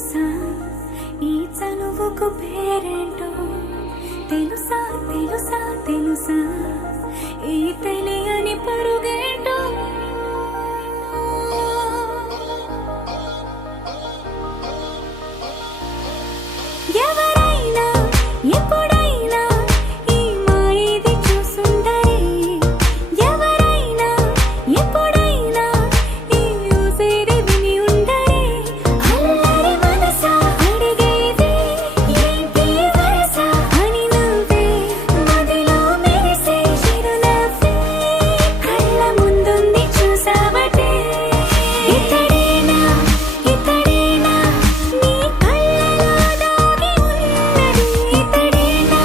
తెలుసా ఈ చనువుకు పేరేంటో తెలుసా తెలుసా తెలుసా ఈ తెలియని పరుగేంటో ఎవరైనా ఎప్పుడైనా ఈ మాయది చూసుండరే ఎవరైనా ఎప్పుడైనా ఈ ఊసేది విని ఉండరే అల్లరి మనసా అడిగేది ఏంటి వరసా అని నువ్వే మదిలో మెరిసే చిరునవ్వే కళ్ళ ముందుంది చూసావటే ఇతడేనా ఇతడేనా నీ కళ్ళలో దాగి ఉన్నది ఇతడేనా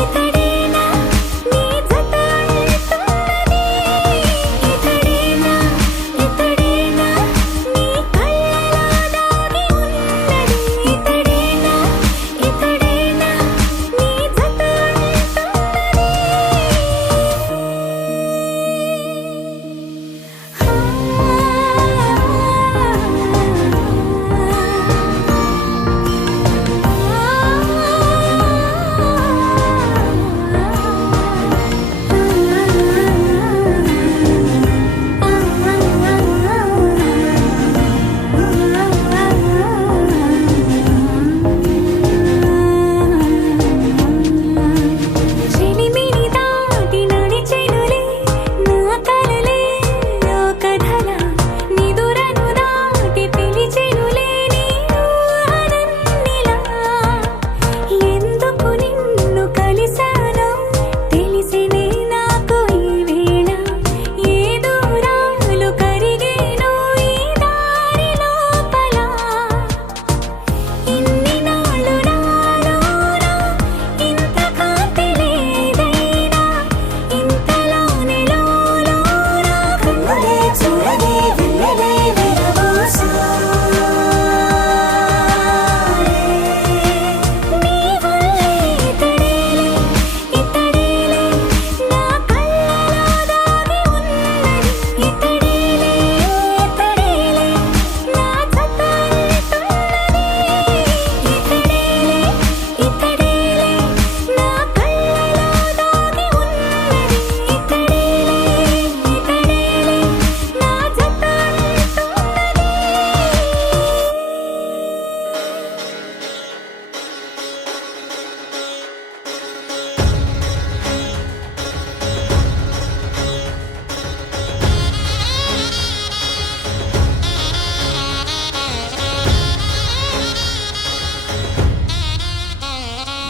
ఇతడేనా నీ జత అంటున్నది ఇతడేనా ఇతడేనా నీ కళ్ళలో దాగి ఉన్నది ఇతడేనా ఇతడేనా నీ జత చెలిమిని దాటి నడిచెనులే నా కలలే ఓ కథలా నిదురను దాటి పిలిచెనులే నీ ఊహలన్నిలా ఎందుకు నిన్ను కలిసానో తెలిసినే నాకు ఈ వేళ ఏ దూరాలు కరిగేనో ఈ దారి లోపల ఇన్ని నాళ్ళు నాలోనా ఇంత కాంతి లేదైనా ఇంతలోనే లోలోనా కన్నులే చూడలే వెన్నెలే విరబోసారే నీ వల్లే ఇతడేలే ఇతడేలే నా కళ్ళలో దాగి ఉన్నది ఇతడేలే ఇతడేలే నా జత అంటున్నది ఇతడేలే ఇతడేలే నా కళ్ళలో దాగి ఉన్నది ఇతడేలే ఇతడేలే నా జత అంటున్నది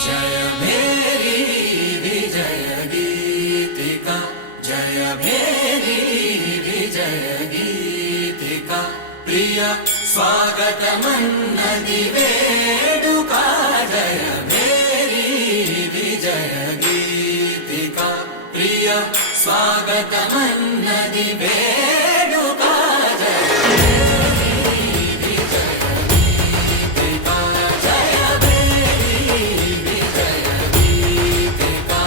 जय मेरी विजय गीतिका जय मेरी विजय गीतिका प्रिय स्वागतमन्नदि वेडुका जय मेरी विजय गीतिका प्रिय स्वागतमन्नदि वेडुका जय मेरी विजय गीतिका जय मेरी विजय गीतिका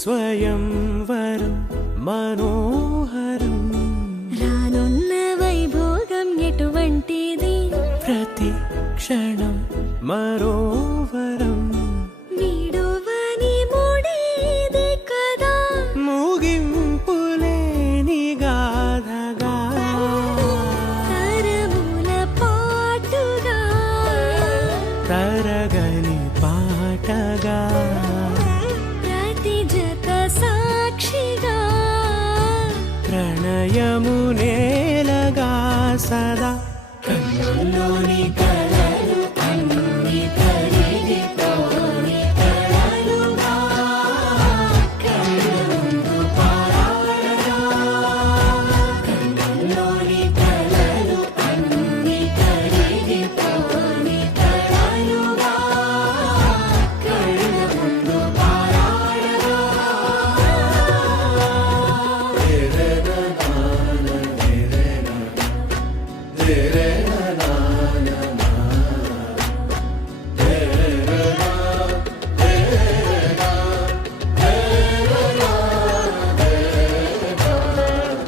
స్వయంవరం మనోహరం రానున్న వైభోగం ఎటువంటిది ప్రతి క్షణం మరోవరం వీడువని ముడిది కదా ముగింపులేని గాథగా తరముల పాటుగా తరగని పాటగా ప్రతి జత సాక్షిగా ప్రణయము నేలగా సదా కన్నుల్లోని కలలు అన్ని కరిగిపోని కలలుగా కళ్ళ ముందు పారాడగా కన్నుల్లోని కలలు అన్ని కరిగిపోని కలలుగా కళ్ళ ముందు పారాడగా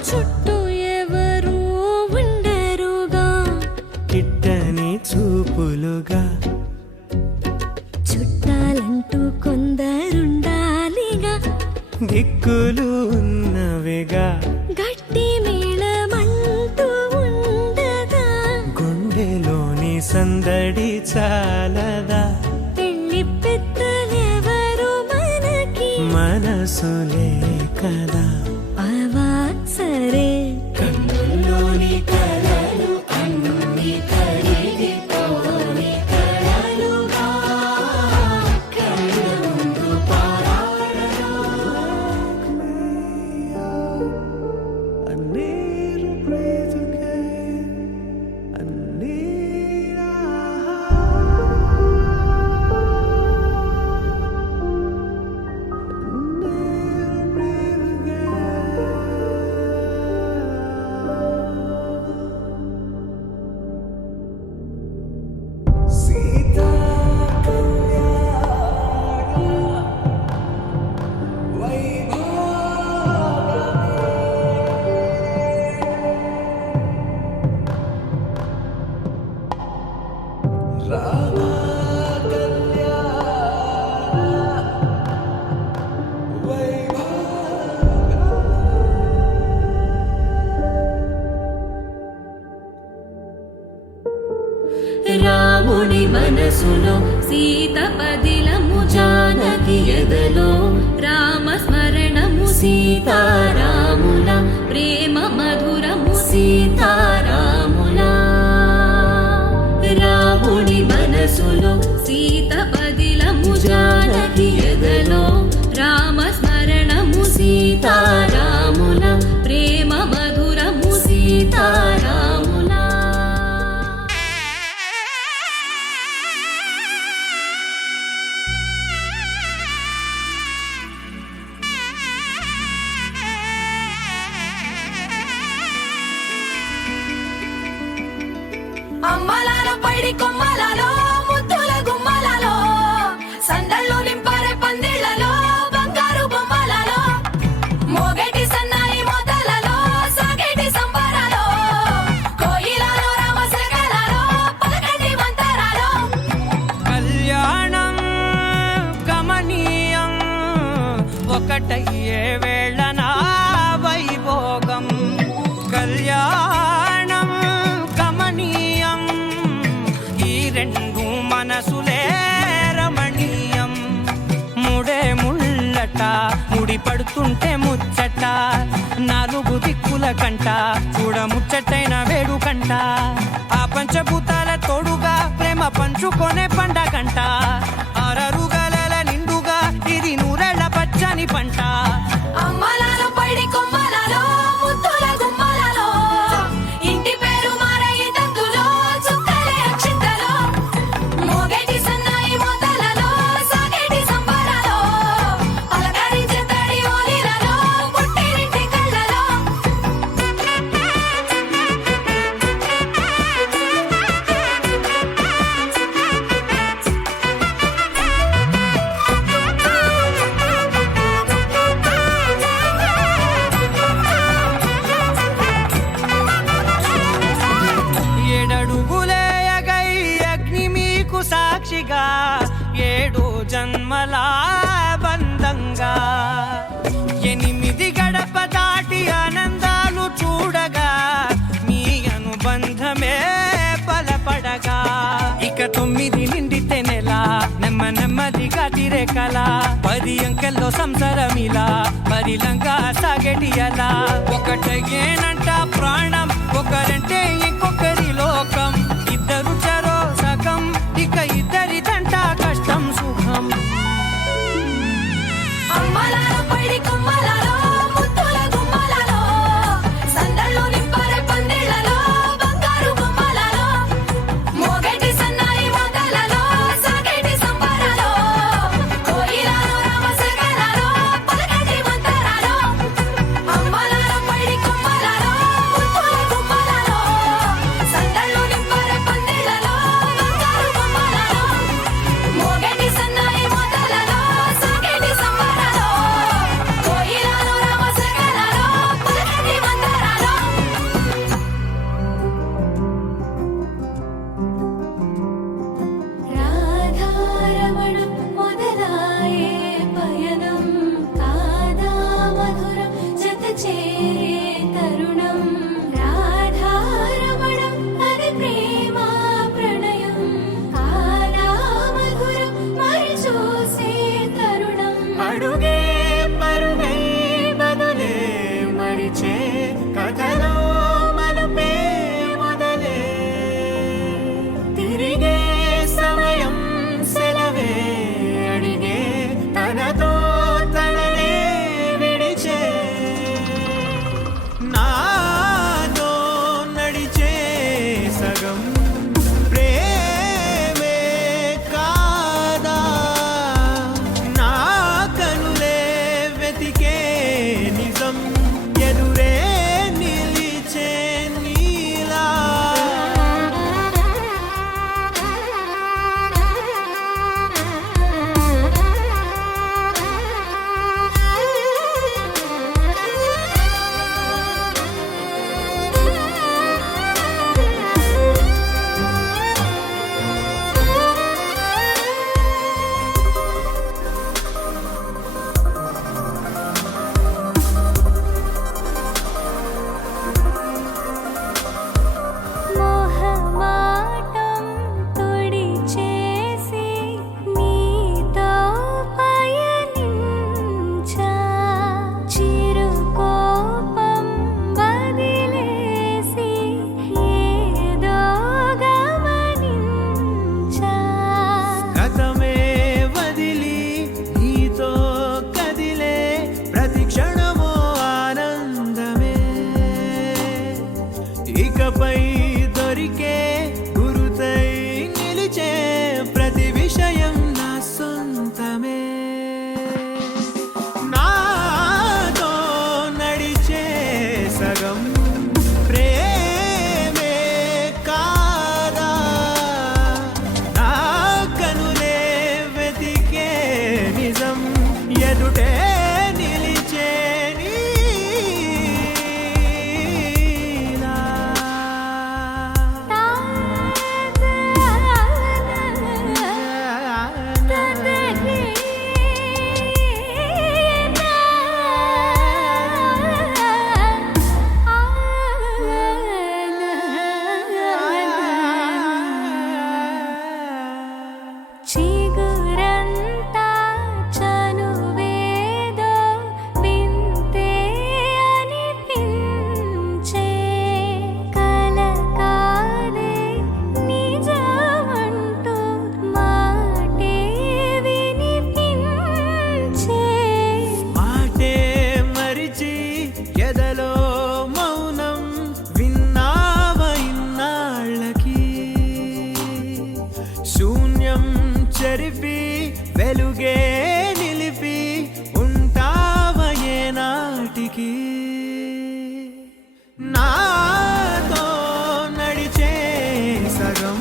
చుట్టూ ఎవరు ఉండరుగా కిట్టని చూపులుగా చుట్టాలంటూ కొందరుండాలిగా దిక్కులు ఉన్నవిగా గట్టి మేళమంటూ ఉండగా గుండెలోని సందడి చాలదా పెళ్లి పెద్దలెవరు మనకి మనసులే కదా అవా సరే కన్నుల్లోని కలలు అన్ని కరిగిపోని కలలుగా కళ్ళ ముందు పారాడగా I need to breathe again. I need a Sita కళ్యాణ రామ రాముని మనసులో సీత పదిలము జానకి ఎదలో రామ స్మరణము సీతారాముల ప్రేమ మధురము సీతారాముల రాముని మనసులో సీత పదిలము జానకి ఎదలో రామ స్మరణము సీతారాముల ప్రేమ మధురము సీతారాముల అమ్మలాలో పైడి కొమ్మలలో ముద్దుల గుమ్మలలో సందళ్ళు నింపారే పందిళ్లలో బంగారు బొమ్మలలో మోగేటి సన్నాయి మోతలలో సాగేటి సంబరాలో కోయిలలో రామశకలలో పలకటి మంతరాలో కళ్యాణం గమనీయం ఒకటయ్యే వేళన వైభోగం కళ్యాణం గమనీయం ఈ రెండు మనసులే రమణీయం ముడే ముళ్ళట ముడి పడుతుంటే ముచ్చట నాలుగు దిక్కుల కంట చూడ ముచ్చటైన వేడుకంట ఆ పంచభూతాల తోడుగా ప్రేమ పంచుకొనే పండగంట అరరుగలల నిండుగా ఇది నూరెళ్ళ పచ్చని పంట అమ్మలాలో పైడి కొమ్మలలో ముద్దుల గుమ్మలలో ఇంటి పేరు మారయి తందులో చుక్కలే అక్షింతలో మోగేటి సన్నాయి మోతలలో సాగేటి సంబరాలో పలకరించే తడి ఓలిలలో పుట్టినింటి కళ్ళలో కల 10 అంకెల్లో సంసారమిలా పరిలంగా సాగేటియలా ఒకటేనంట ప్రాణం ఒకరంటే ఇంకొకరి లోకం ఇద్దరు చరో సగం ఇక ఇద్దరిదంట కష్టం సుఖం అమ్మలాలో పడి కొమ్మలాలో ముత్తుల గుమ్మలాలో సందళ్ళు నింపారే పందిళ్ళలో బంగారు బొమ్మలాలో మోగేటి సన్నాయి మోతలలో సాగేటి సంబరాలో కోయిలాలో రామశకలాలో పలకటి మంతరాలో అమ్మలాలో పడి కొమ్మలాలో ముత్తుల గుమ్మలాలో సందళ్ళు నింపారే పందిళ్ళలో బంగారు బొమ్మలాలో మోగేటి సన్నాయి మోతలలో సాగేటి సంబరాలో కోయిలాలో రామశకలాలో పలకటి మంతరాలో రాధారమణం మొదలాయే పయనం కాదా మధురం జత చేరే తరుణం రాధారమణం అది ప్రేమ ప్రణయం కాదా మధురం మరి చూసే తరుణం అడుగే పరుగే బదులే మరిచే కథలో మనపే మొదలే తిరిగే సమయం సెలవే అడిగే తనతో తననే విడిచే నాతో నడిచే సగం ప్రేమే కాదా నా కనులే వెతికే నిజం ఎదురే నిలిచే నీలా మోహమాటం తొడి చేసి నీతో పయనించా చిరుకోపం వదిలేసి ఏదో గమనించా గతమే వదిలి నీతో కదిలే ప్రతి క్షణమో ఆనందమే ఇకపై దొరికే గురుతై నిలిచే ప్రతి విషయం నా సొంతమే నాతో నడిచే సగం ప్రేమే కాదా నా కనులే వెతికే నిజం ఎదుటే నిలిచే నీలా చిగురంతా చనువేదో వింతే అనిపించే కల కాదే నిజమంటూ మాటే వినిపించే మాటే మరిచి ఎదలో మౌనం విన్నావ ఇన్నాళ్ళకి శూన్యం చెరిపి వెలుగే నిలిపి ఉంటావ ఏనాటికి నాతో నడిచే సగం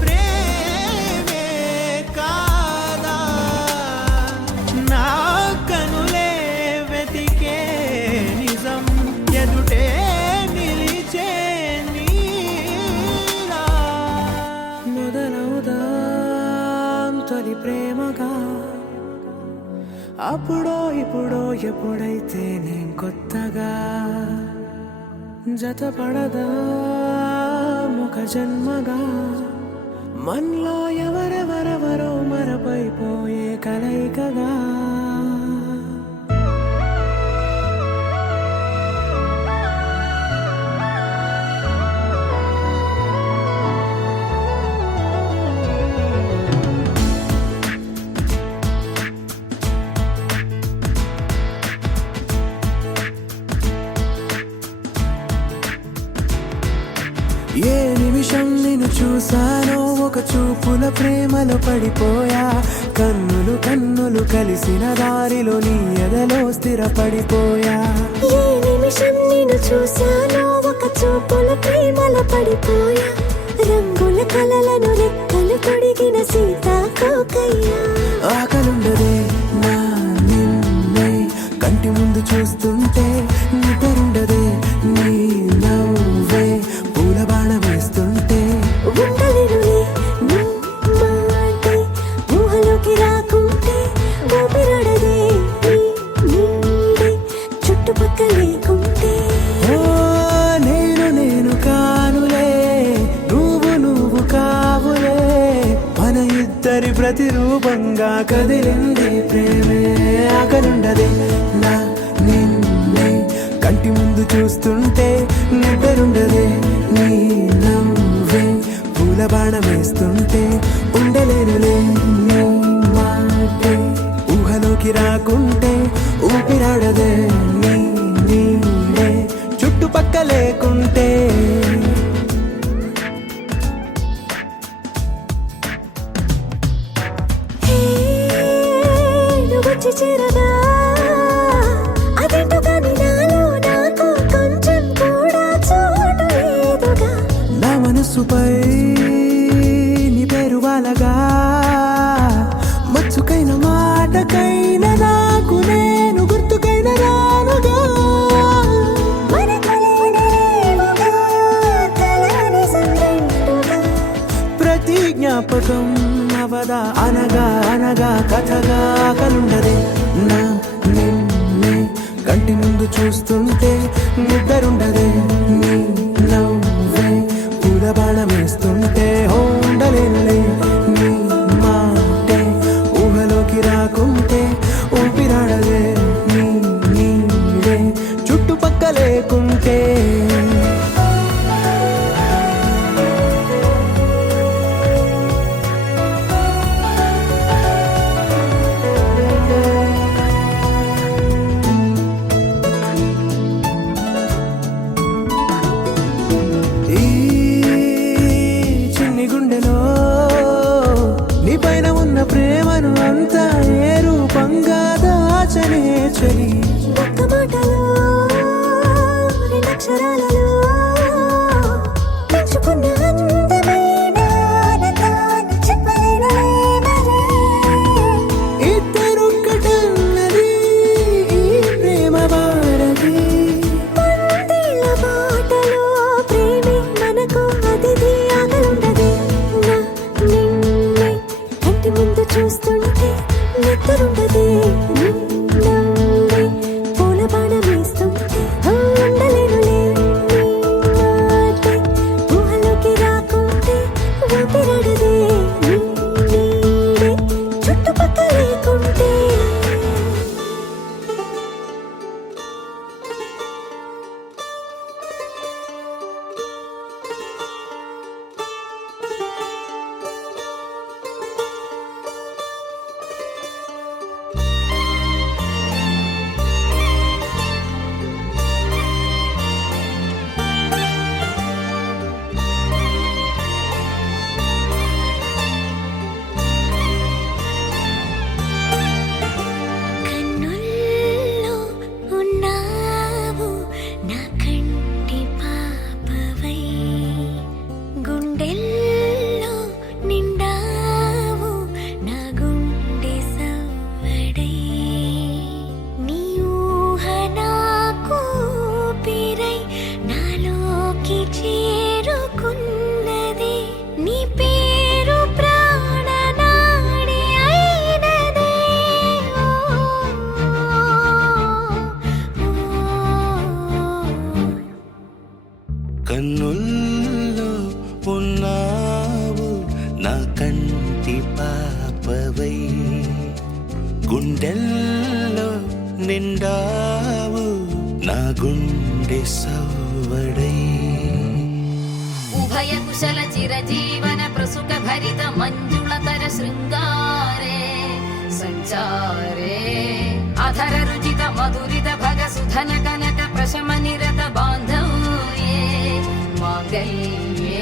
ప్రేమే కాదా నా కనులే వెతికే నిజం ఎదుటే నిలిచే నీలా మొదలవుదాం తొలి ప్రేమగా అప్పుడో ఇప్పుడో ఎప్పుడైతే నేను కొత్తగా జతపడదా ఒక జన్మగా మనలో ఎవరెవరెవరో మరపైపోయే కలయికగా ఏ నిమిషం నిన్ను చూసానో ఒక చూపుల ప్రేమలో పడిపోయా కన్నులు కన్నులు కలిసిన దారిలో నీ ఎదలో స్థిరపడిపోయా ఏ నిమిషం నిన్ను చూశానో ఒక చూపుల ప్రేమలో పడిపోయా రంగుల కలలను రెక్కలు తొడిగిన సీతాకోకయ్యా ఆకలుండదే నా నిన్నే కంటి ముందు చూస్తుంటే నిద్రుండదే నీ నవ్వే పూల బాణ వేస్తుంటే ఉండలేనులే నీ మాటే ఊహలోకి రాకుంటే ఊపిరాడదే నీ నీడే చుట్టుపక్కల లేకుంటే ఓ నేను కానులే నువ్వు కావులే మన ఇద్దరి ప్రతిరూపంగా కదిలింది ప్రేమే ఆకలుండదే నా నిన్నే కంటి ముందు చూస్తుంటే నిద్రుండదే నీ నవ్వే పూల బాణ వేస్తుంటే ఉండలేనులే నీ మాటే ఊహలోకి రాకుంటే ఊపిరాడదే నీ నీడే చుట్టుపక్క లేకుంటే హే నువ్వు వచ్చి చేరగా అదేంటో కానీ నాలో నాకు కొంచెం కూడా చోటు లేదుగా నా మనసుపై నీ పేరు వాలగా మచ్చుకైన మాటకైన నాకు నేను గుర్తుకైన రానుగా మనకులేనిలేవుగా కలని సంరెండుగా ప్రతి జ్ఞాపకం అవదా అనగా అనగా కథగా కలుండదే నా నిన్నే కంటి ముందు చూస్తుంటే నిద్రుండదే నీ నవ్వే పూల బాణం వేస్తుంటే ఉండలేనులే నీ మాటే ఊహలోకి రాకుంటే ఊపిరాడదే నీ నీడే చుట్టుపక్క లేకుంటే ఈ చిన్ని గుండెలో నీ పైన ఉన్న ప్రేమను అంతా ఏ రూపంగా దాచనే చలి ఒక్క మాటలో రెండక్షరాలలో పెంచుకున్న అందమైన ఆనందాన్ని చెప్పలేనులే మరి. ఇద్దరొక్కటన్నది ఈ ప్రేమ వాడది మందిళ్ళ బాటలో ప్రేమే మనకు అతిథి ఆగలుండదే నా నిన్నే కంటి ముందు చూస్తుంటే నిద్రుండదే నీ నవ్వే పూల బాణ వేస్తుంటే ఉండలేనులే నీ నిండావు నా గుండె సవ్వడై ఉభయ కుశల చిరజీవన ప్రసుక భరిత మంజుళతర శృంగారే సంచారే అధర రుచిత మధురిత భగ సుధన కనక ప్రశమ నిరత బాంధవ్యే మాంగళ్యే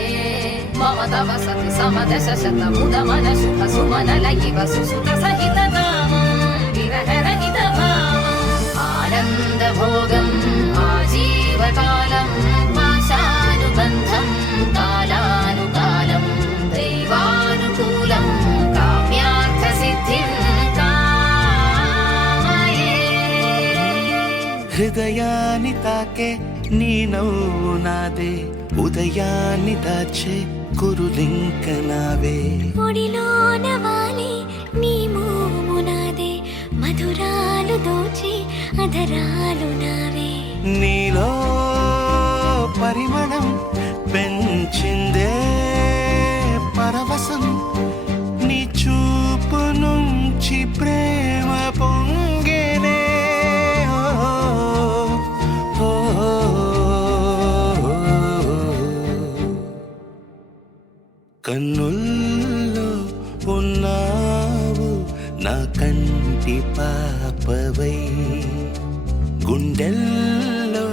మమ తవ సతి సమదశ శత ముద మన శుభ సుమన లయివ సుసుత సహిత కామం విరహరహిత భావం ఆనంద భోగం ఆజీవకాలం పాశానుబంధం కాలానుకాలం దైవానుకూలం కామ్యార్థ సిద్ధిం కామయే. హృదయాన్ని తాకే నీ నవ్వు నాదే ఉదయాన్ని దాచే కురులింక నావే ఒడిలోన వాలి నీ మోము నాదే మధురాలు దోచి అధరాలు నావే నీలో పరిమళం పెంచిందే పరవశం నీ చూపు నుంచి ప్రేమ పొంగేనే కన్నుల్లో ఉన్నావు నా కంటి పాపవై గుండెల్లో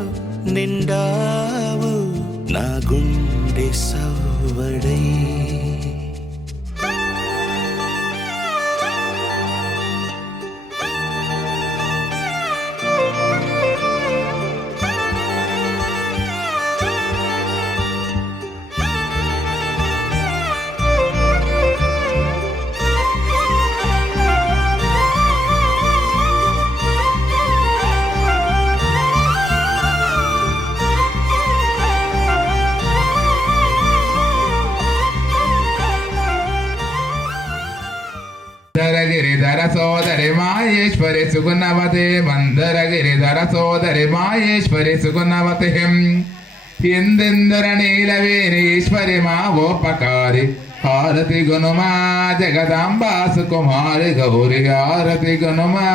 నిండావు నా గుండె సవ్వడై మందరగిరిధర సోదరి మాయేశ్వరి సుగుణవతే మందరగిరిధర సోదరి మాయేశ్వరి సుగుణవతే ఇందిందర నీలవేణీశ్వరి మా ఓపకారి హారతి గుణమా జగదాంబా సుకుమారి గౌరి హారతి గుణమా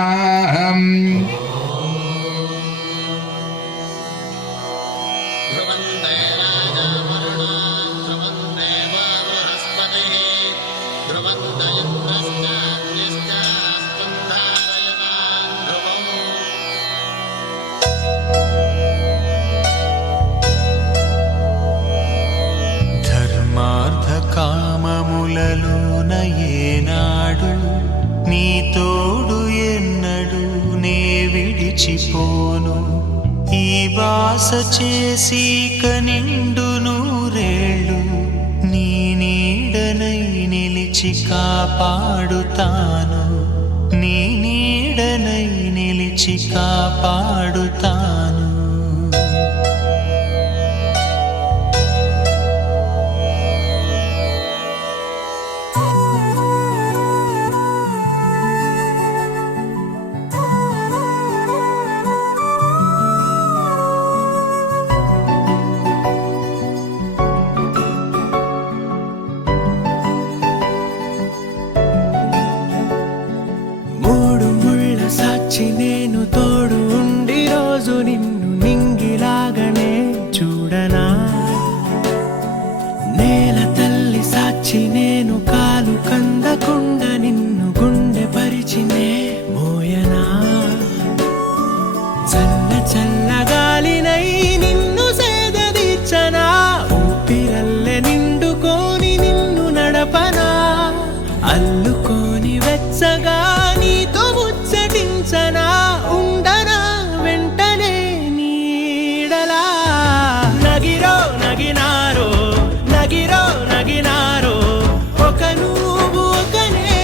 కామములలోన ఏనాడు నీ తోడు ఎన్నడు నే విడిచిపోను ఈ బాస చేసి కనిండు నూరేళ్ళు నీ నీడనై నిలిచి కాపాడుతాను నీ నీడనై నిలిచి కాపాడుతాను నేను తోడు ఉండి రోజు నిన్ను నింగిలాగనే చూడనా నేల తల్లి సాక్షి నేను కాలు కందకుండా నిన్ను గుండె పరిచినే మోయనా చల్ల చల్లగాలినై నిన్ను సేదదీర్చనా ఊపిరల్లె నిండుకోని నిన్ను నడపనా అల్లుకోని వెచ్చగా నీతో ముచ్చటించనా ఉండనా వెంటనే నీడలా నగిరో నగినారో నగిరో నగినారో ఒక నువ్వు ఒక నేను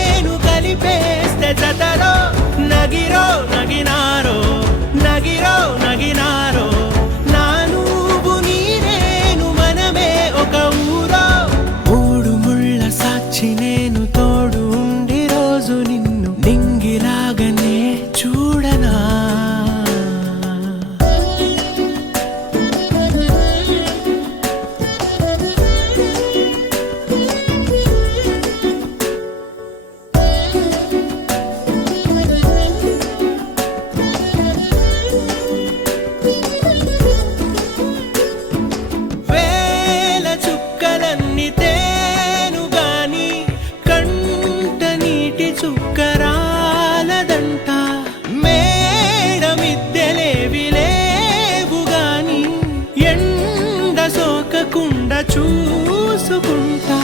చూసుకుంటా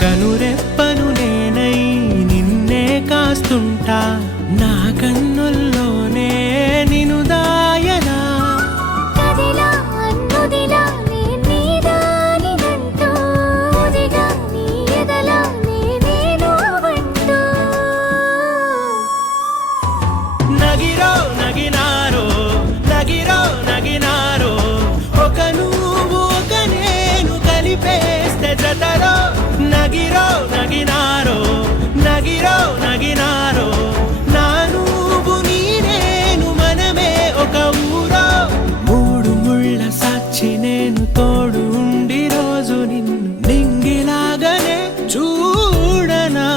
కనురెప్పను నేనై నిన్నే కాస్తుంటా నా కన్నుల్లోనే నిన్ను దాయనా కదిలా అన్నుదిలా నీ నీదానిదంటూ ఉదిగా నీ ఎదలా నేను వంటూ నగిరో నగినారో నగిరో నగినారో ఒక నువ్వు ఒక నేను కలిపేస్తే జతలో నగిరో నగినారో నగిరో నగినారో నా నువ్వు నీ నేను మనమే ఒక ఊరో మూడు ముళ్ళ సాక్షి నేను తోడు ఉండి రోజు నిన్ను నింగిలాగానే చూడనా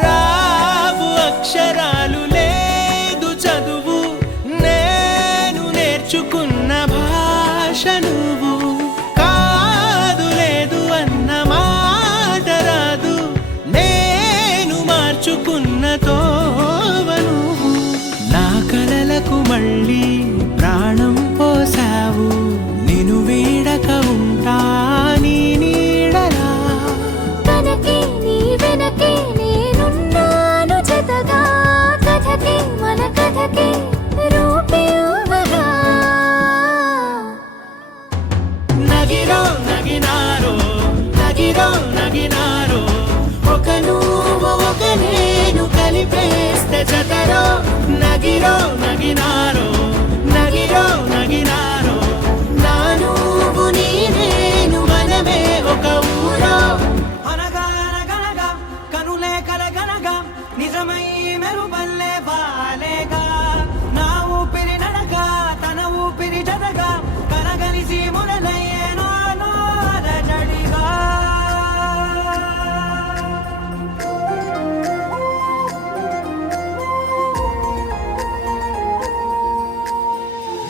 రావు అక్షరాలు లేదు చదువు నేను నేర్చుకున్న భాష నువ్వు కాదు లేదు అన్న మాట రాదు నేను మార్చుకున్న తోవ నువ్వు నా కలలకు మళ్ళీ ప్రాణం పోసావు నిన్ను వీడక ఉంటా నీ నీడలా కనకే నీ వెనకే నేనున్నాను జతగా కథకే మన కథకే రూపేవగా నగిరో నగినారో నగిరో నగినారో ఒక నువ్వు ఒక నేను కలిపేస్తే జతరో నగిరో నగినారో నగిరో నగినారో నా నువ్వు నీ నేను మనమే ఒక ఊరో అనగా అనగనగా కనులే కలగనగా నిజమై మెరుపల్లే బాలేగా నా ఊపిరి నడగా తన ఊపిరి జతగా కలగలిసి మురలయ్యేనో అలజడిగా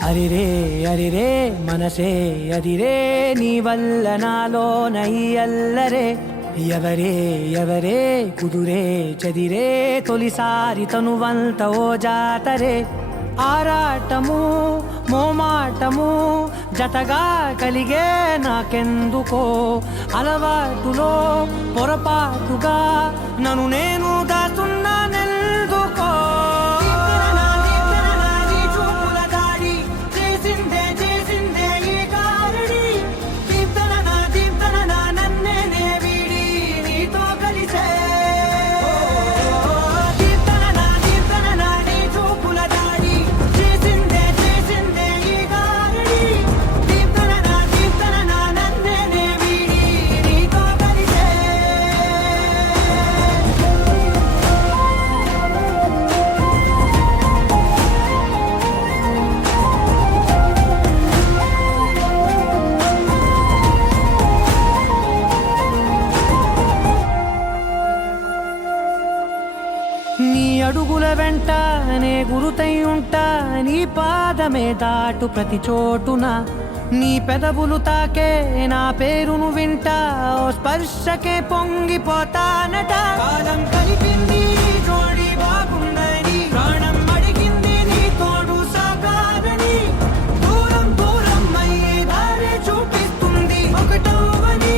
అరిరే అరిరే మనసే అదిరే నీ వల్ల నాలో నై అల్లరే ఎవరే ఎవరే కుదురే చదిరే తొలిసారి తనువంత ఓ జాతరే ఆరాటము మోమాటము జతగా కలిగే నాకెందుకో అలవాటులో పొరపాటుగా నన్ను నేను దాచున్నానెందుకో నీ అడుగుల వెంట నే గురుతై ఉంటా నీ పాదమే దాటు ప్రతి చోటున నీ పెదవులు తాకే నా పేరును వింటా ఓ స్పర్శకే పొంగిపోతానట కాలం కలిపింది జోడి బాగుందని ప్రాణం అడిగింది నీ తోడు సాగాలని దూరం దూరం అయ్యే దారి చూపిస్తుంది ఒకటవని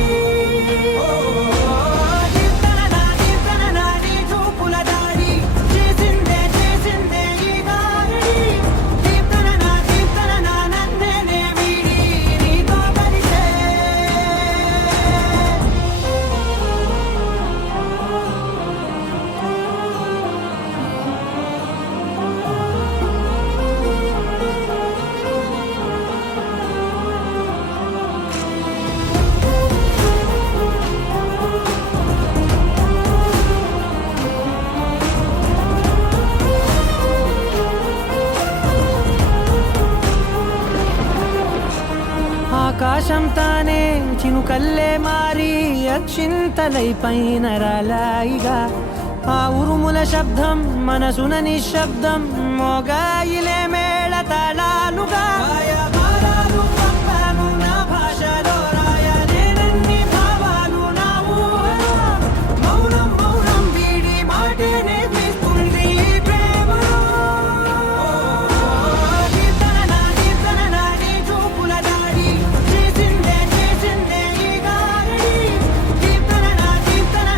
ఆకాశం తానే చినుకల్లే మారి అక్షింతలై పైన రాలాయిగా ఆ ఉరుముల శబ్దం మనసున నిశ్శబ్దం మోగాయిలే మేళ తాళాలుగా నా భాషలో రాయలేనన్ని భావాలు నా ఊహలో మౌనం మౌనం వీడి మాటే నేర్పిస్తుంది ప్రేమలో కీర్తన నాడి చూపుల దాడి చేసిందే ఈ గారడి కీర్తన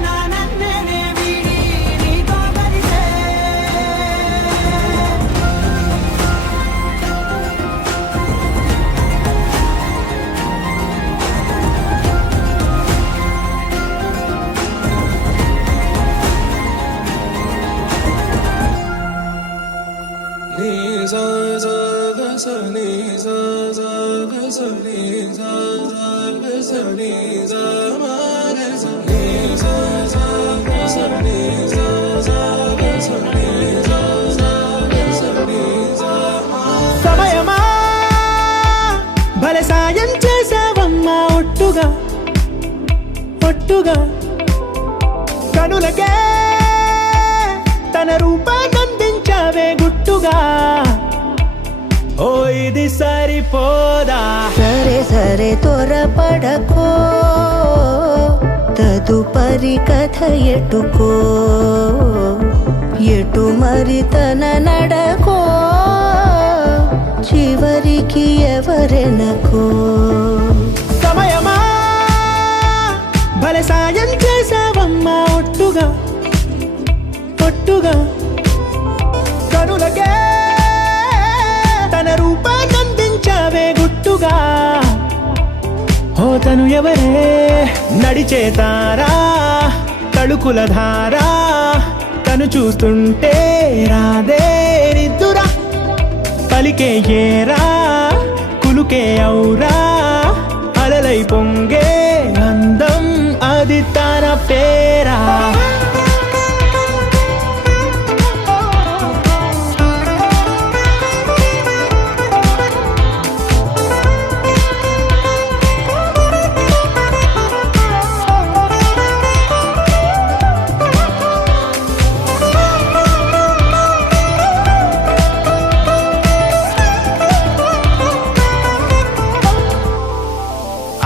నా నన్నే వీడి నీతో కలిసే సమయమా భలే సాయం చేసావమ్మా ఒట్టుగా కనులకే తన రూపాన్నందించావే గుట్టుగా ఓ ఇది సరిపోదా సరే సరే త్వరపడకో తదుపరి కథ ఎటుకో ఎటు మరి తన నడకో చివరికి ఎవరెనకో సమయమా భలే సాయం చేసావమ్మా ఒట్టుగా కనులకే తన రూపాన్నందించావే గుట్టుగా ఓ తను ఎవరే నడిచే తారా తళుకుల ధారా తను చూస్తుంటే రాదే నిద్దురా పలికే ఏరా కులుకే ఔరా అలలై పొంగే అందం అది తన పేరా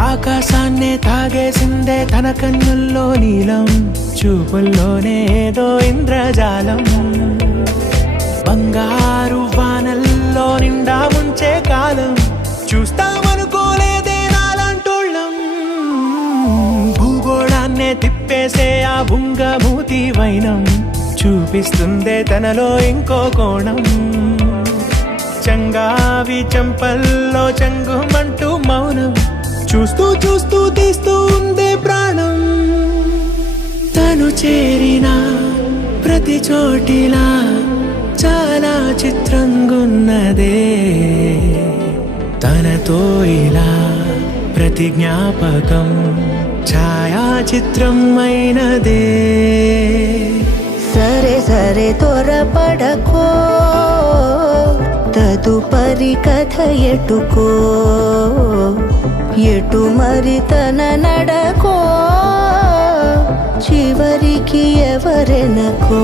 ఆకాశాన్నే తాగేసిందే తన కన్నుల్లో నీలం చూపుల్లోనే ఏదో ఇంద్రజాలం బంగారు వానల్లో నిండా ముంచే కాలం చూస్తామనుకోలేదే నాలాంటోళ్ళం భూగోళాన్నే తిప్పేసే ఆ బుంగమూతి వైనం చూపిస్తుందే తనలో ఇంకో కోణం చంగావి చంపల్లో చంగుమంటూ మౌనం చూస్తూ తీస్తూ ఉందే ప్రాణం తను చేరిన ప్రతి చోటిలా చాలా చిత్రంగున్నదే తనతో ఇలా ప్రతి జ్ఞాపకం ఛాయాచిత్రం అయినదే సరే సరే త్వరపడకో తదుపరి కథ ఎటుకో ఎటు మరి తన నడకో చివరికి ఎవరెనకో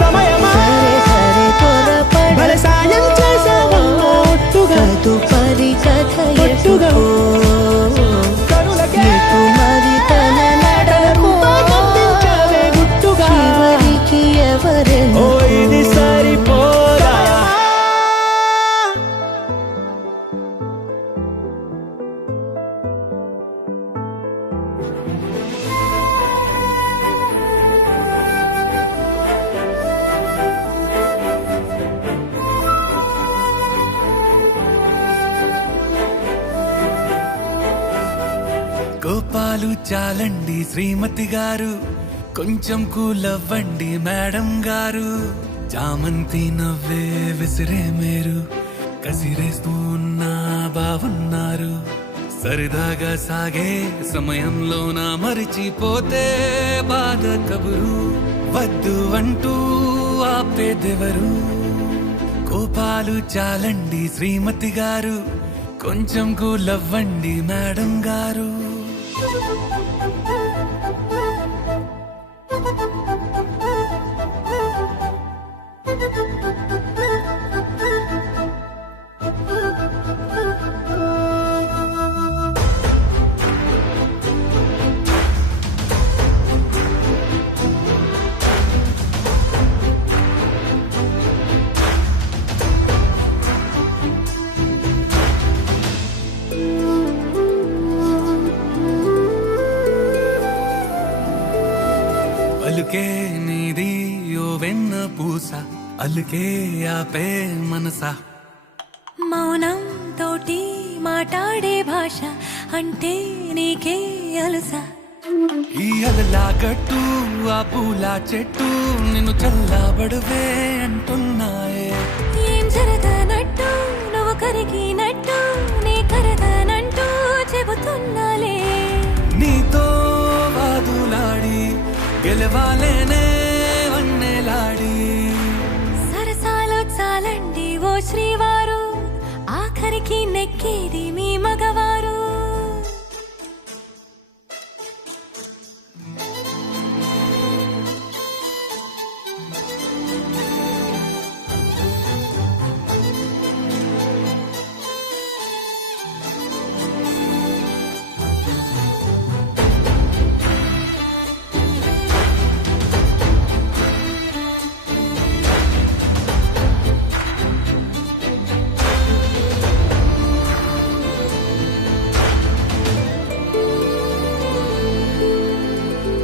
సరే సరే త్వరపడకో సాయం చేసావమ్మా ఒట్టుగా తదుపరి కథ ఎటుకో ఎటు మరి తన నడకో చివరికి ఎవరెనకో ఇది సరిపోదా కోపాలు చాలండి శ్రీమతి గారు కొంచెం కూలవ్వండి మేడం గారు చామంతి నవ్వే విసిరే మేరు కసిరేస్తూ ఉన్నా బాగున్నారు సరదాగా సాగే సమయంలో నా మరిచిపోతే బాధ కబురు వద్దు అంటూ ఆపేదెవరు కోపాలు చాలండి శ్రీమతి గారు కొంచెం కూలవ్వండి మేడం గారు. అలుకే నీది ఓ వెన్న పూస, అలుకే ఆపే మనసా. మౌనం తోటి మాట్లాడే భాష అంటే నీకే అలసా. ఈ అలలా గట్టు ఆ పూల చెట్టు నిన్ను చల్లబడువే అంటున్నాయే. ఏం జరగనట్టు నువ్వు కరిగినట్టు నీ కరగనంటూ చెబుతున్నాలే. నీతో వాదులాడి గెలవాలేనే వన్నెలాడి. సరసాలు చాలండి ఓ శ్రీవారు, ఆఖరికి నెక్కేది మీ మగవారు.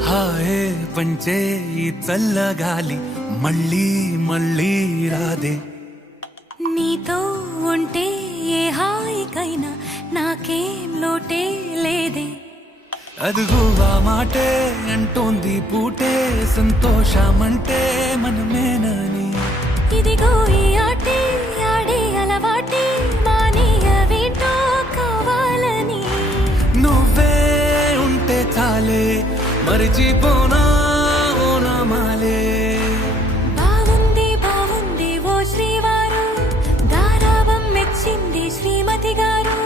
హాయే పంచే ఈ చల్లగాలి మళ్ళీ మళ్ళీ రాదే. నీతో ఉంటే ఏ హాయికైనా నాకేం లోటే లేదే. అదుగు ఆ మాటే అంటోంది పూటే, సంతోషమంటే మనమేనని. ఇదిగో ఈ ఆటే ఆడే అలవాటే మానేయవేంటో కావాలని. నువ్వే ఉంటే చాలే మరిచిపోనా ఓ నామాలే. బాగుంది బాగుంది ఓ శ్రీవారు, గారాబం మెచ్చింది శ్రీమతి గారు.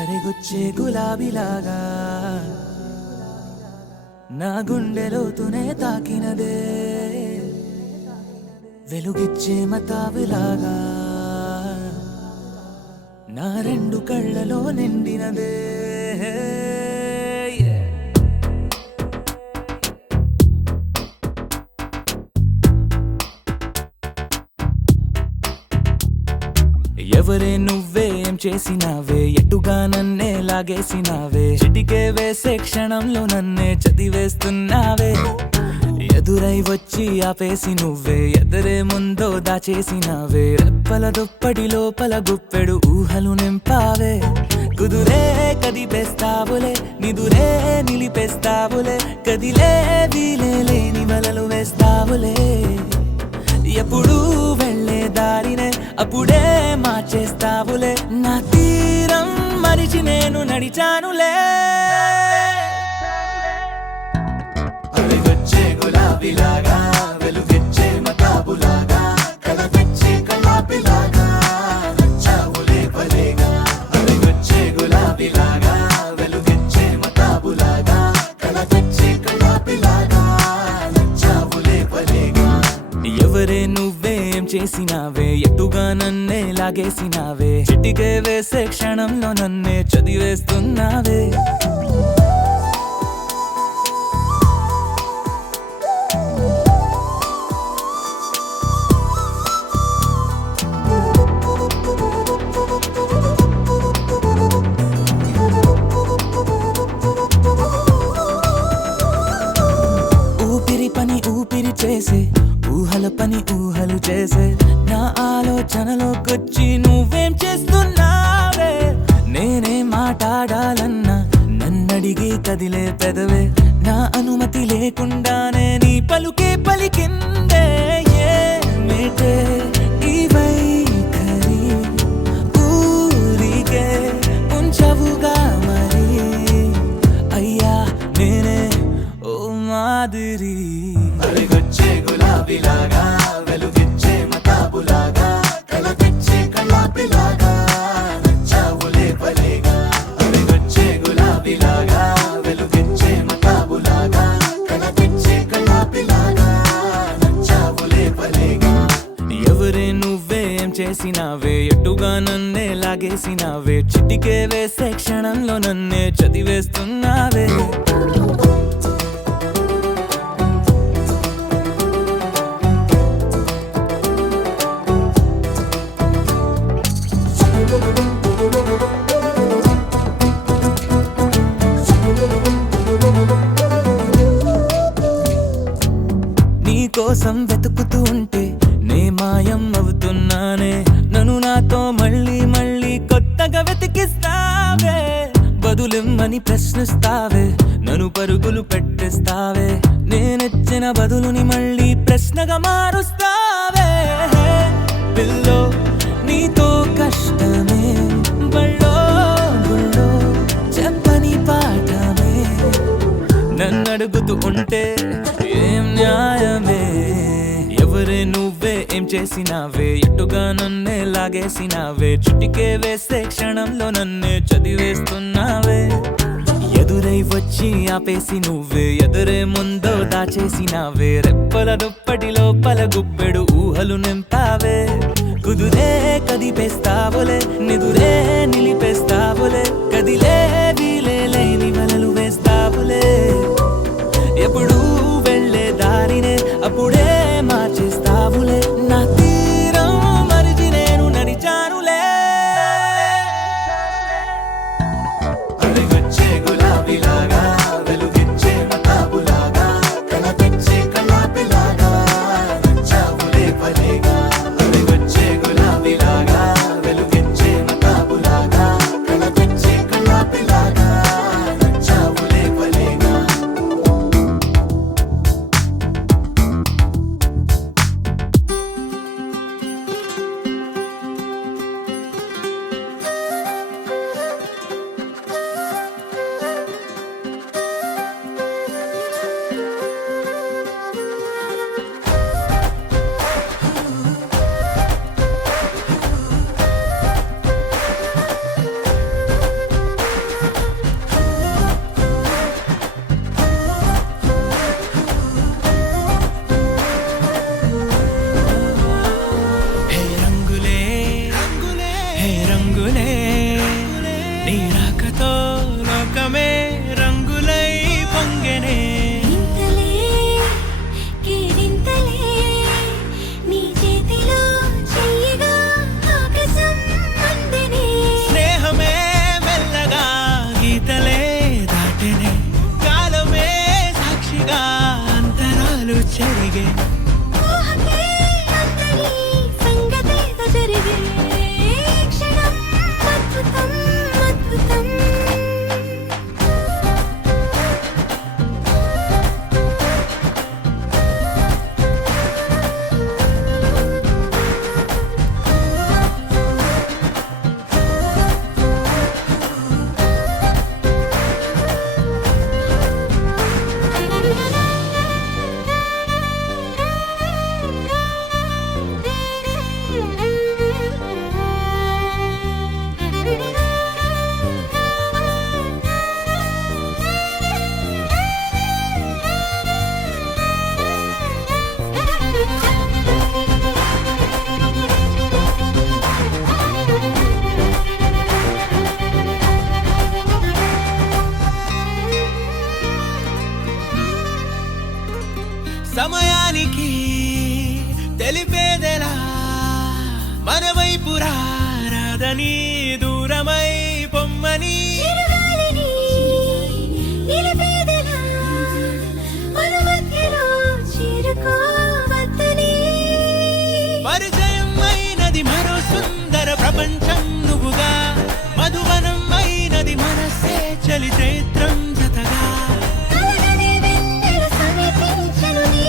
అరెగొచ్చే గులాబీలాగా నా గుండెలోతునే తాకినదే. వెలుగిచ్చే మతాబులాగా నా రెండు కళ్ళలో నిండినదే. ఎవరే నువ్వే ఏం చేసినావే, ఎటుగా నన్నే లాగేసినావే. చిటికే వేసే క్షణంలో నన్నే చదివేస్తున్నావే. ఎదురై వచ్చి ఆపేసి నువ్వే ఎదరే ముందో దాచేసినావే. రెప్పల దుప్పటి లోపల గుప్పెడు ఊహలు నింపావే. కుదురే కదిపేస్తావులే, నిదురే నిలిపేస్తావులే. కదిలే వీలే లేని వలలు వేస్తావులే. ఎప్పుడు వెళ్ళే దారినే అప్పుడే మార్చేస్తావులే. నా తీరం మరిచి నేను నడిచానులే. అవిగొచ్చే గులాబీలాగా వెలుగెచ్చే మతాబులాగా కలగొచ్చే కలాపిలాగా నచ్చావులే భలేగా. అవిగొచ్చే గులాబీలాగా వెలుగెచ్చే మతాబులాగా కలగొచ్చే కలాపిలాగా నచ్చావులే భలేగా. ఎవరే నువ్వేం చేసినావే, ఎటుగా నన్నే లాగేసినావే. చిటికే వేసే క్షణంలో నన్నే చదివేస్తున్నావే. ఊపిరి చేసే ఊహల పని ఊహలు చేసే. నా ఆలోచనలోకొచ్చి నువ్వేం చేస్తున్నావే. నేనే మాట్లాడాలన్నా నన్నడిగి కదిలే పెదవే. నా అనుమతి లేకుండానే పలుకే పలికిందే ఏమిటే ఈ వైఖరి ఊరికే ఉంచవుగా మరి అయ్యా నేనే ఓ మాదిరి అలిగొచ్చే గులాబీలాగా వెలుగిచ్చే మతాబులాగా కల తెచ్చే కళ్ళాపిలాగా నచ్చావులే భలేగా అలిగొచ్చే గులాబీలాగా వెలుగిచ్చే మతాబులాగా కల తెచ్చే కళ్ళాపిలాగా నచ్చావులే భలేగా ఎవరే నువ్వేం చేసినావే ఎటుగా నన్నే లాగేసినావే చిటికే వేసే క్షణంలో నన్నే చదివేస్తున్నావే కోసం వెతుకుతూ ఉంటే నే మాయం అవుతున్నానే నన్ను నాతో మళ్ళీ మళ్ళీ కొత్తగా వెతికిస్తావే బదులిమ్మని ప్రశ్నిస్తావే నన్ను పరుగులు పెట్టిస్తావే నేనెచ్చిన బదులుని మళ్ళీ ప్రశ్నగా మారుస్తావే పిల్లో నీతో కష్టమే బళ్ళో గుళ్ళో చెప్పని పాఠమే నన్నడుగుతూ ఉంటే ఏం న్యాయమే ఎవరే నువ్వే ఏం చేసినావే ఎటుగా నన్నే లాగేసినావే చుట్టికే వేసే క్షణంలో నన్నే చదివేస్తున్నావే ఎదురై వచ్చి ఆపేసి నువ్వే ఎదురే ముందో దాచేసినావే రెప్పల దుప్పటి లోపల గుప్పెడు ఊహలు నింపావే కుదురే కదిపేస్తావులే నిదురే నిలిపేస్తావులే కదిలే వీలే లేని వలలు వేస్తావులే ఎప్పుడు వెళ్ళే దారినే అప్పుడే మార్చేస్తావులే నా తీరం మరిచి నేను నడిచానులే అలిగొచ్చే గులాబీలాగా వెలుగిచ్చే మతాబులాగా కల తెచ్చే కళ్ళాపిలాగా నచ్చావులే భలేగా అలిగొచ్చే గులాబీలాగా వెలుగిచ్చే మతాబులాగా కల తెచ్చే కళ్ళాపిలాగా నచ్చావులే భలేగా హే రంగులే హే రంగులే నీ రాకతో లోకమే రంగులై పొంగెనే ఇంతలే కేరింతలే నీ చేతిలో చెయ్యగా ఆకాశం అందనే స్నేహమే మెల్లగా గీతలే దాటెనే కాలమే సాక్షిగా అంతరాలు చెరిగే ఊహకే అంతని సంగతేదో జరిగే క్షణం అద్భుతం అద్భుతం సమయానికి తెలిపేదెలా మన వైపు రాదని దూరమై పొమ్మని చిరుగాలిని నిలిపేదెలా మన మధ్యలో చేరుకోవద్దని పరిచయం అయినది మరో సుందర ప్రపంచం నువ్వుగా మధువనం అయినది మనసే చలి చైత్రం జతగా కలగని వెన్నెల సమీపించను నీ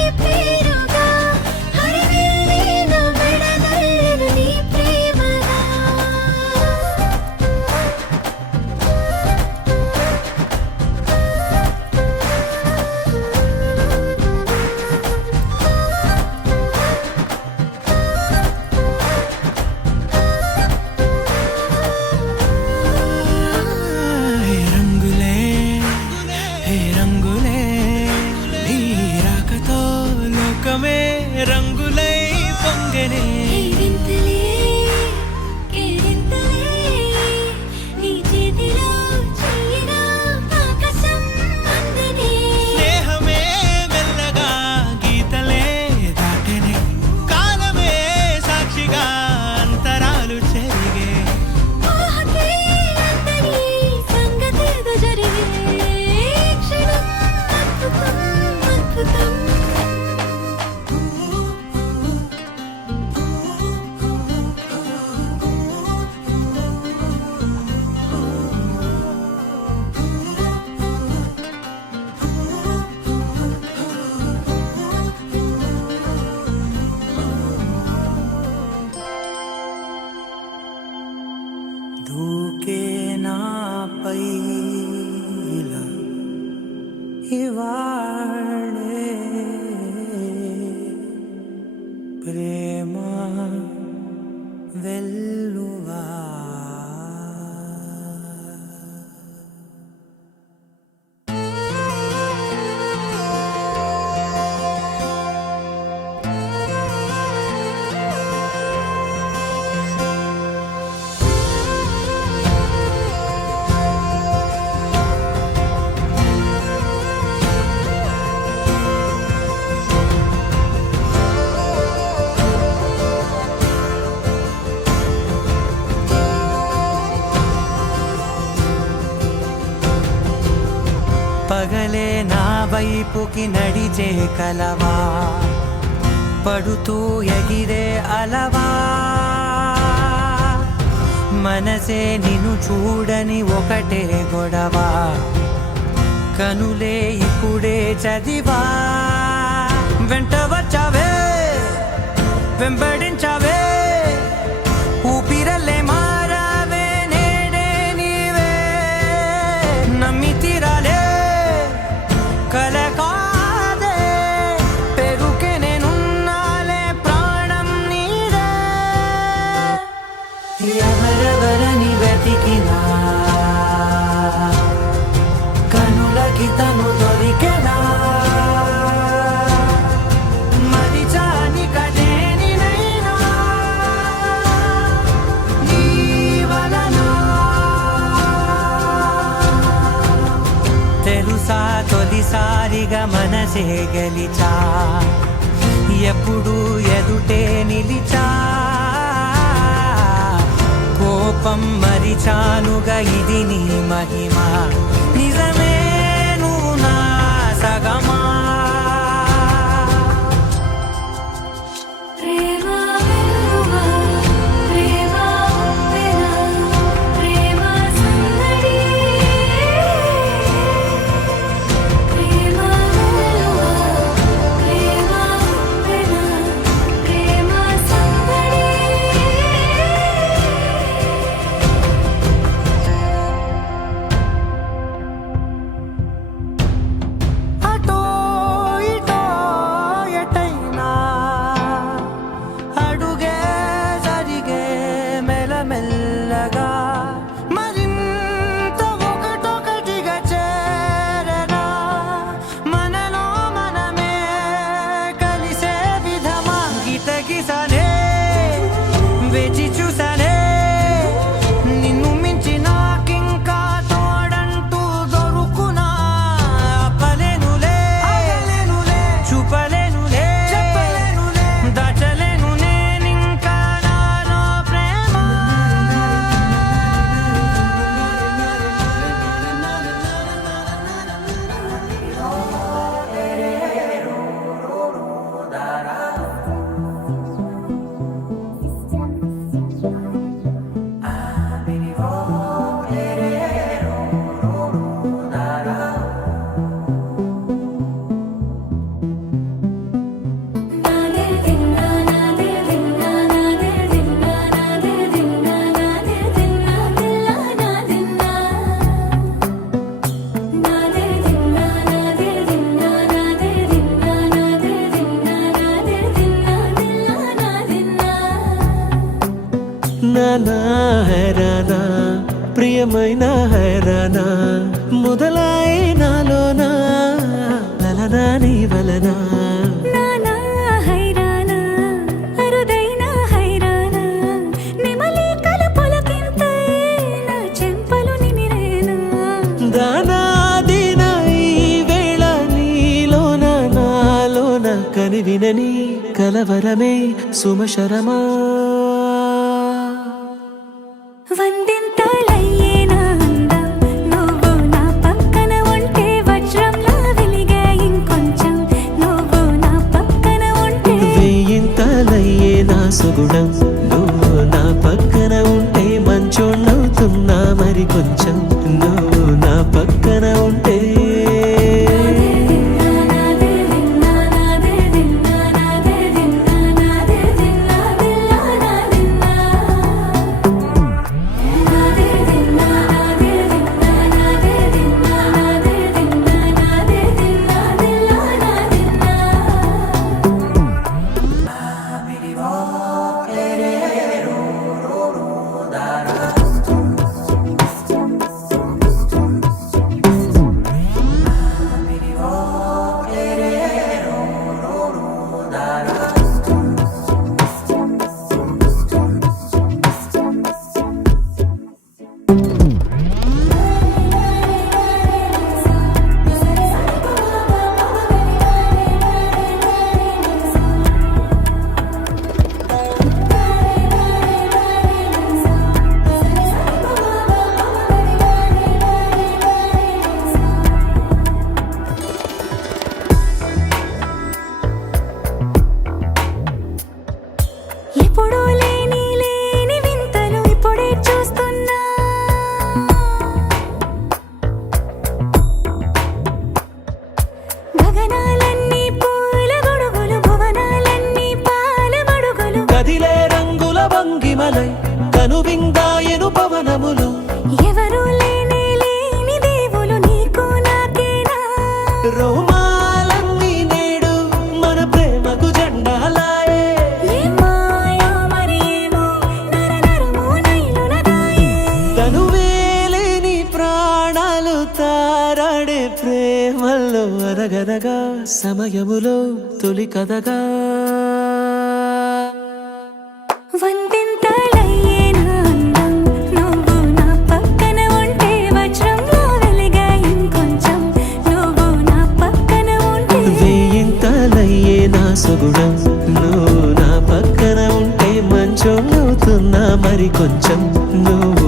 వైపుకి నడిచే కలవా పడుతూ ఎగిరే అలవా మనసే నిన్ను చూడని ఒకటే గొడవ కనులే ఇప్పుడే చదివా వెంట వచ్చావే వెంబడించావే ఊపిరల్లే మారావే నేడే నీవే నమ్మి తీరాలే కల కాదే పెరుకే నేనున్నాలే ప్రాణం నీదే ఎవరెవరని వెతికినా కనులకి తను దొరికెనా మరిచాని కదేనినైనా నీ వలన తెలుసా తొలిసారిగా మనసే గెలిచా ఎప్పుడు ఎదుటే నిలిచా కోపం మరిచానుగా ఇది నీ మహిమ నిజమే నువ్వు నా సగమా ప్రేమ వెలువా ప్రేమ ఉప్పెన ప్రేమ సందడి ప్రేమ వెలువా ప్రేమ ఉప్పెన ప్రేమ సందడి అటో ఇటో ఎటైనా అడుగే జరిగే మెల్లమెల్లగా మరింత ఒకటొకటిగా చేరగా మనలో మనమే కలిసే విధమా గితగిసనే వేచి చూసానే నిన్ను మించి నాకింకా తోడంటూ దొరుకునా ఆపలేనులే చూపలేనులే దాచలేను నేనింకా నాలో ప్రేమ నాదే దిన్నా నాదే దిన్నా నాదే దిన్నా నాదే దిన్నా నాదే దిన్నా దిల్లా నాదిన్నా నాదే దిన్నా నాదే దిన్నా నాదే దిన్నా నాదే దిన్నా నాదే దిన్నా దిల్లా నాదిన్నా నానా హైరానా ప్రియమైన హైరానా మొదలై నాలోనా లలనా నీ వలనా నానా హైరానా అరుదైన హైరానా నిమలి కలపులకింతై నా చెంపలు నిమిరేనా దానాదిన ఈ వేళ నీలోన నాలోన కనివినని కలవరమే సుమశరమా వందింతలయ్యేనా అందం నువ్వు నా పక్కన ఉంటే వజ్రంలా వెలిగే ఇంకొంచెం నువ్వు నా పక్కన ఉంటే వేయింతలయ్యే నా సుగుణం నువ్వు నా పక్కన ఉంటే మంచోళ్ళవుతున్నా మరి కొంచెం నువ్వు నా పక్కన ఉంటే నాదే దిన్నా నాదే దిన్నా నాదే దిన్నా నాదే దిన్నా దిల్లా మహిమలై కనువిందాయను పవనములు ఎవరు లేని దేవులు నీకు నాకేనా రోమాలన్నీ నేడు మన ప్రేమకు జెండాలాయే ఏ మాయో మరి ఏమో నరనరమో నైలునదాయే తనువేలేని ప్రాణాలు తారాడే ప్రేమల్లో అనగనగా సమయములో తొలి కథగా వందెంతలయ్యేనా అందం నువ్వు నా పక్కన ఉంటే వజ్రంలో వెలిగా ఇంకొంచెం నువ్వు నా పక్కన ఉంటే వేయింతలయ్యే నా సుగుణం నువ్వు నా పక్కన ఉంటే మంచోళ్ళవుతున్నా మరి కొంచెం నువ్వు